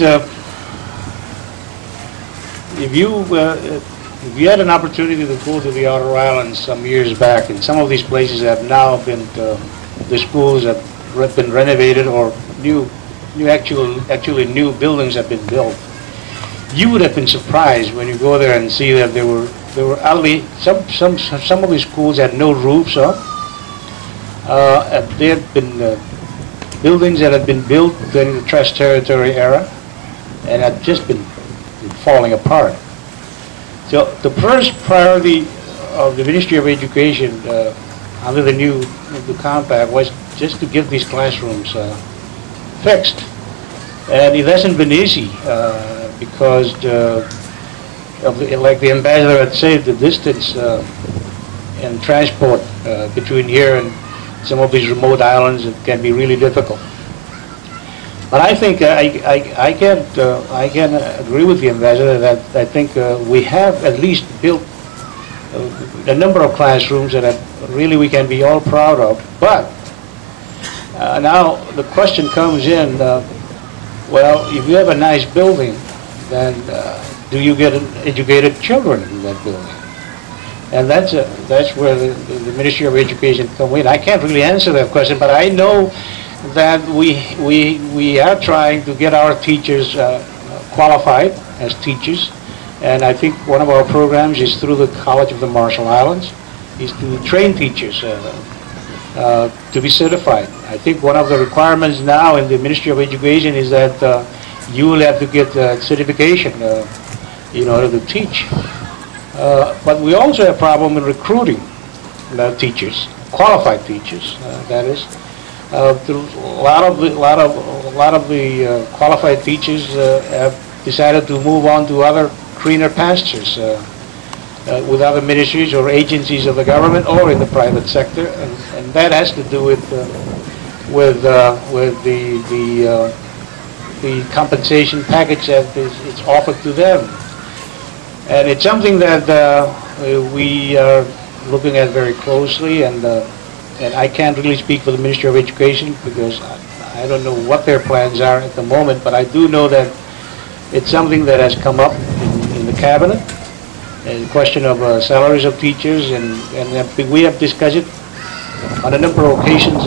Uh, if you had an opportunity to go to the outer islands some years back, and some of these places have now been the schools have been renovated, or actually new buildings have been built, you would have been surprised when you go there and see that there were only some of these schools had no roofs up. There had been buildings that had been built during the trust territory era and had just been falling apart. So the first priority of the Ministry of Education under the compact was just to get these classrooms fixed. And it hasn't been easy because like the ambassador had said, the distance and transport between here and some of these remote islands, it can be really difficult. But I think I can agree with the ambassador that I think we have at least built a number of classrooms that really we can be all proud of. But now the question comes in, well, if you have a nice building, then do you get educated children in that building? And that's where the Ministry of Education come in. I can't really answer that question, but I know that we are trying to get our teachers qualified as teachers, and I think one of our programs is through the College of the Marshall Islands, is to train teachers to be certified. I think one of the requirements now in the Ministry of Education is that you will have to get certification in order to teach. But we also have a problem in recruiting teachers, qualified teachers, that is. A lot of the qualified teachers have decided to move on to other greener pastures with other ministries or agencies of the government or in the private sector, and that has to do with the compensation package that is offered to them, and it's something that we are looking at very closely, and I can't really speak for the Ministry of Education because I don't know what their plans are at the moment, but I do know that it's something that has come up in the cabinet, the question of salaries of teachers, and we have discussed it on a number of occasions,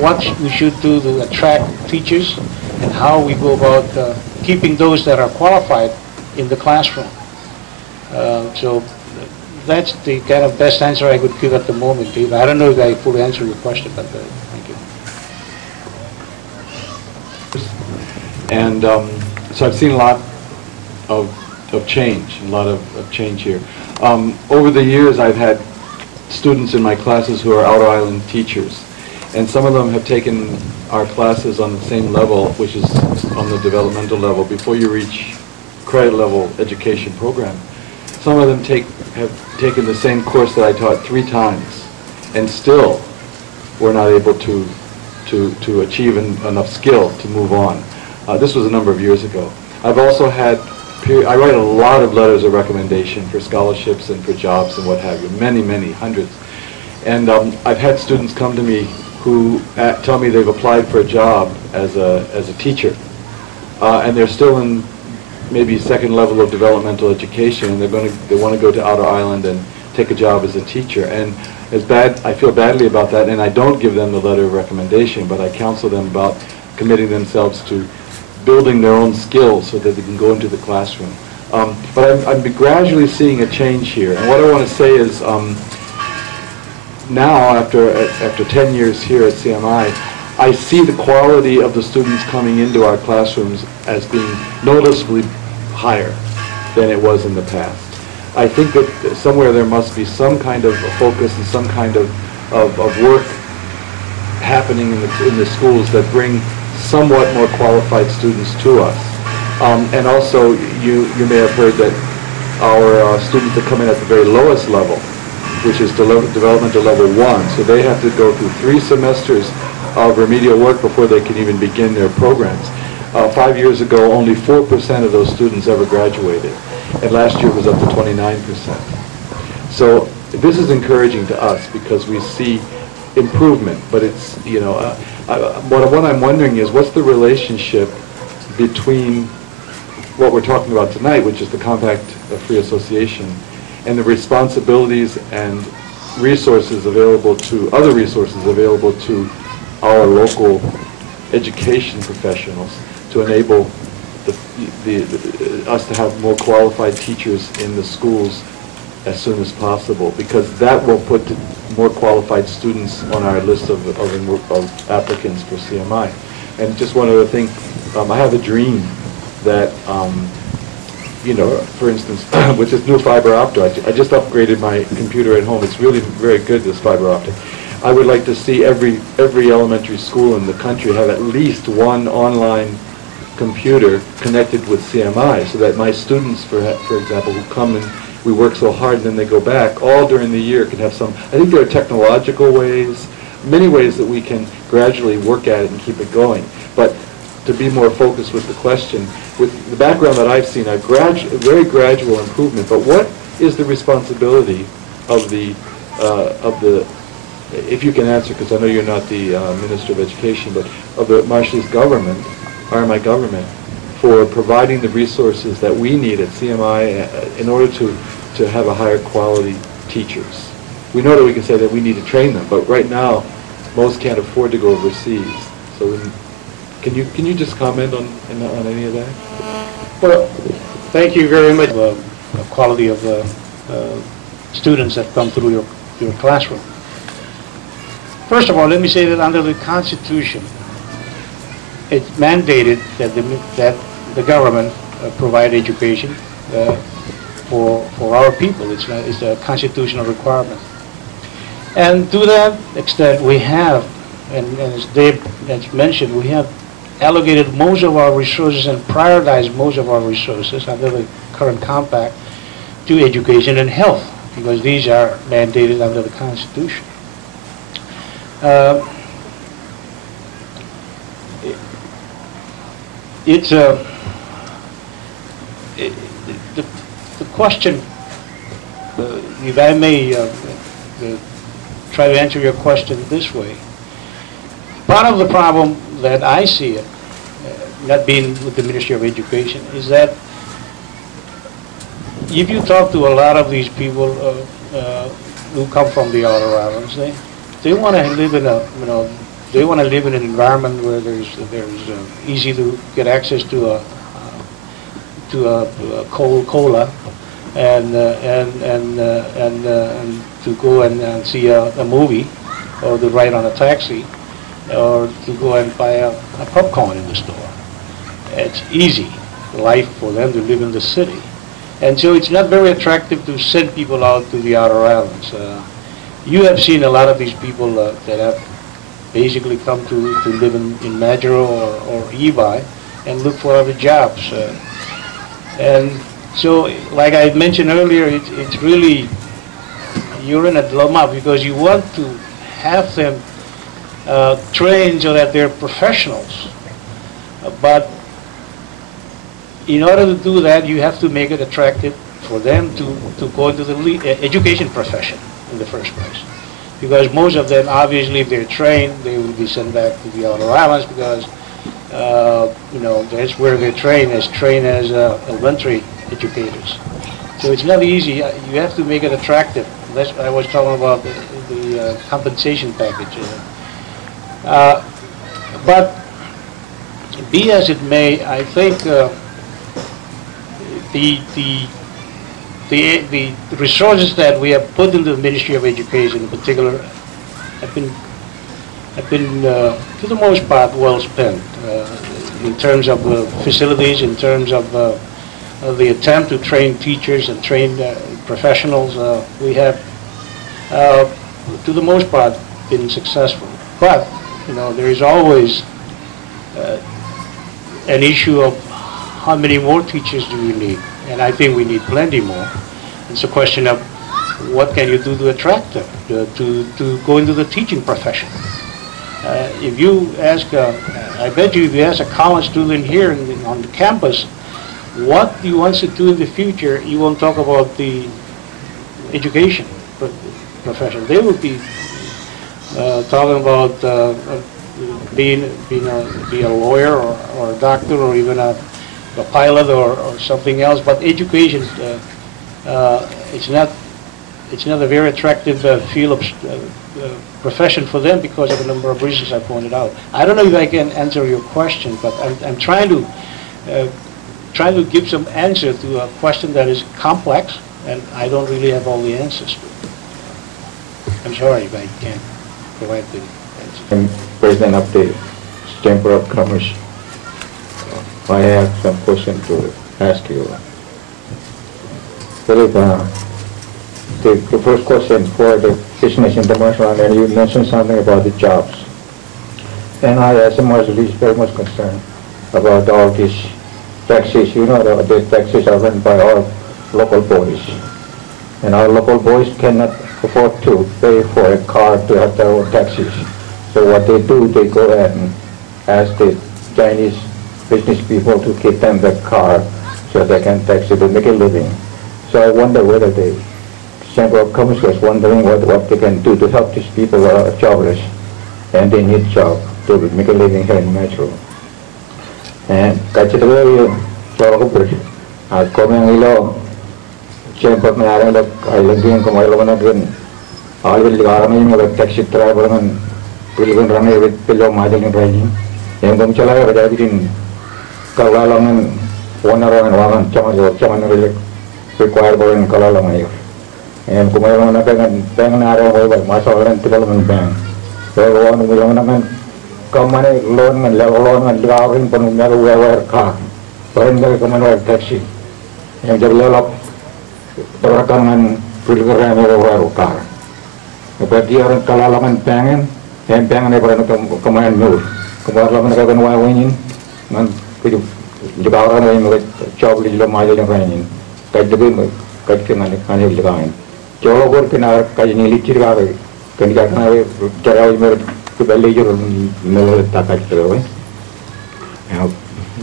what we should do to attract teachers and how we go about keeping those that are qualified in the classroom. So that's the kind of best answer I could give at the moment, Dave. I don't know if I fully answered your question, but thank you. And so I've seen a lot of change, here. Over the years, I've had students in my classes who are outer island teachers, and some of them have taken our classes on the same level, which is on the developmental level, before you reach credit level education program. Some of them have taken the same course that I taught 3 times, and still were not able to achieve enough skill to move on. This was a number of years ago. I've also had, I write a lot of letters of recommendation for scholarships and for jobs and what have you, many, hundreds. And I've had students come to me who tell me they've applied for a job as a teacher, and they're still in maybe second level of developmental education, and they want to go to outer island and take a job as a teacher. And I feel badly about that, and I don't give them the letter of recommendation, but I counsel them about committing themselves to building their own skills so that they can go into the classroom. But I'm gradually seeing a change here, and what I want to say is now after 10 years here at CMI, I see the quality of the students coming into our classrooms as being noticeably higher than it was in the past. I think that somewhere there must be some kind of a focus and some kind of work happening in the schools that bring somewhat more qualified students to us. And also, you may have heard that our students that come in at the very lowest level, which is developmental level 1, so they have to go through 3 semesters of remedial work before they can even begin their programs. 5 years ago, only 4% of those students ever graduated, and last year it was up to 29%. So this is encouraging to us because we see improvement, but it's, what I'm wondering is, what's the relationship between what we're talking about tonight, which is the Compact of Free Association, and the responsibilities and resources available to, other resources available to our local education professionals to enable us to have more qualified teachers in the schools as soon as possible, because that will put more qualified students on our list of applicants for CMI. And just one other thing, I have a dream that, you know, for instance, with this new fiber optic, I just upgraded my computer at home. It's really very good, this fiber optic. I would like to see every elementary school in the country have at least one online computer connected with CMI, so that my students, for example, who come and we work so hard and then they go back, all during the year can have some. I think there are technological ways, many ways that we can gradually work at it and keep it going. But to be more focused with the question, with the background that I've seen, a very gradual improvement, but what is the responsibility of the, if you can answer, because I know you're not the Minister of Education, but of the Marshallese government, RMI government, for providing the resources that we need at CMI in order to have a higher quality teachers. We know that we can say that we need to train them, but right now, most can't afford to go overseas. So can you just comment on any of that? Well, thank you very much. The quality of students that come through your classroom. First of all, let me say that under the Constitution, it's mandated that the government provide education for our people. It's a constitutional requirement. And to that extent, we have, and as Dave has mentioned, we have allocated most of our resources and prioritized most of our resources under the current compact to education and health, because these are mandated under the Constitution. The question, if I may try to answer your question this way, part of the problem that I see it, not being with the Ministry of Education, is that if you talk to a lot of these people who come from the outer islands, they want to live in a, they want to live in an environment where there's easy to get access to a cola and to go and see a movie, or to ride on a taxi, or to go and buy a popcorn in the store. It's easy life for them to live in the city. And so it's not very attractive to send people out to the outer islands. You have seen a lot of these people that have basically come to live in Majuro or Evi and look for other jobs. And so, like I mentioned earlier, it's really, you're in a dilemma, because you want to have them trained so that they're professionals. But in order to do that, you have to make it attractive for them to go into the education profession in the first place. Because most of them, obviously, if they're trained, they will be sent back to the outer islands, because that's where they're trained as elementary educators. So it's not easy. You have to make it attractive. That's I was talking about the compensation package. But be as it may, I think the resources that we have put into the Ministry of Education in particular have been to the most part well spent in terms of facilities, in terms of the attempt to train teachers and train professionals. We have to the most part been successful, but there is always an issue of how many more teachers do you need, and I think we need plenty more. It's a question of what can you do to attract them to go into the teaching profession. If you ask, I bet you if you ask a college student here on the campus, what he wants to do in the future, you won't talk about the education profession. They will be talking about be a lawyer or a doctor or even a pilot or something else. But education, it's not a very attractive field of profession for them because of a number of reasons I pointed out. I don't know if I can answer your question, but I'm trying to give some answer to a question that is complex, and I don't really have all the answers to it. I'm sorry if I can't provide the answer. I'm President of the Chamber of Commerce. I have some question to ask you. Philip, the first question for the business international, and you mentioned something about the jobs. And I, as a Muslim, is very much concerned about all these taxes. You know, the taxes are run by our local boys. And our local boys cannot afford to pay for a car to have their own taxis. So what they do, they go ahead and ask the Chinese business people to give them the car so they can tax it to make a living. So I wonder whether the Chamber of Commerce was wondering what they can do to help these people who are jobless and they need job to make a living here in Metro. And kacitawa so coming ilo Chamber में आ रहे लोग आइलैंडियन को मालूम ना कि आल भी लगा रहे हैं मगर टैक्सी ड्राइवर में पिलगन रने भी पिलो माजलिन रही हैं हम चला गया बजाय दिन कलाला में ओनर में वाहन चमन रिले require बोलें कलाला में हम को मालूम ना कि बैंक में आ रहे हैं वो मासा वाले तिलल में बैंक तो वो मालूम ना कि कम माने लोन में लगा रहे हैं पर मेरे वो रखा पर इनके कम माने टैक्सी हम जब ले लो perakaman pilgrim orang car. Bagi orang kalalaman pengen, yang pengen ni pernah kemain nur. Kemarin laman kawan wawinin, man kudu juga orang lain mereka job di dalam aja yang lain. Kaji lebih kaji kenal kenal legain. Jauh bor kenar kaji ni licin kare. Kenika kenal cara mereka kebeli jurul melele takat terus. Ya,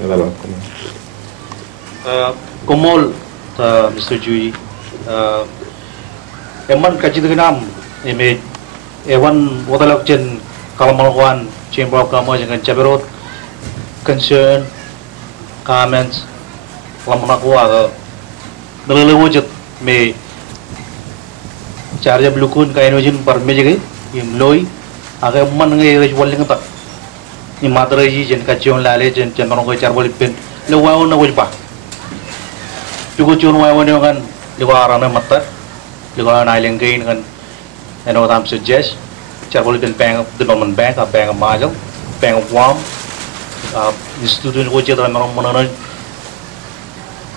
lalu. Komol, Mr. Jui. Eman kaji dengan eme ewan wadalak jen kalamalwan Chamber of Commerce dengan Jaberot concern comments lamanakwa ke melelewujud me charja blukun kainojin par mejege im loi aga man ngai rej walling tak ni madraji jen kajion lale jen marong ko charbol pen le wawo na wujba tugo chun wawo ne kan Liwa arana matar, liwa nailing gain kan, and what I'm suggest, charbol bin bank, the moment bank, a bank of major, bank of warm, the student which are monon,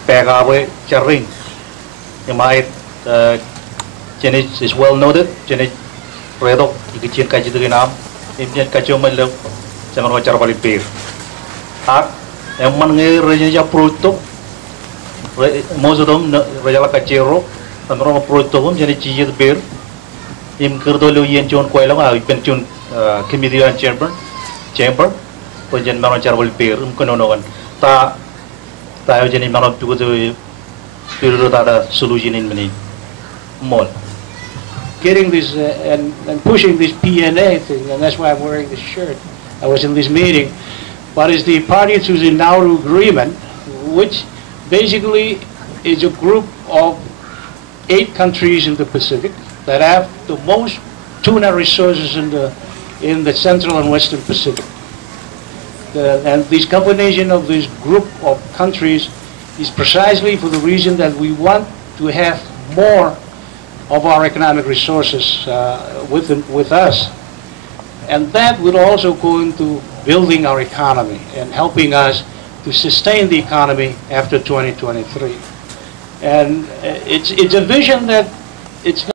bank away, charring. You might, Janet is well noted, Janet Redo, you can check Kajiduinam, if Jan Kachoma look, Samaro charbol beer. Art, and one region proto. Most of them rajala kacero, and from a protohum, Janichi beer, in Kurdolo Yen John Quaila, I pension committee and chamber, for General Charbol beer, Umkonoan, Diogenes Manop to the Pirata solution in many more. Getting this and pushing this PNA thing, and that's why I'm wearing this shirt. I was in this meeting, but it's the party to the Nauru Agreement, which basically is a group of 8 countries in the Pacific that have the most tuna resources in the Central and Western Pacific. And this combination of this group of countries is precisely for the reason that we want to have more of our economic resources with us. And that would also go into building our economy and helping us to sustain the economy after 2023. And it's a vision that it's not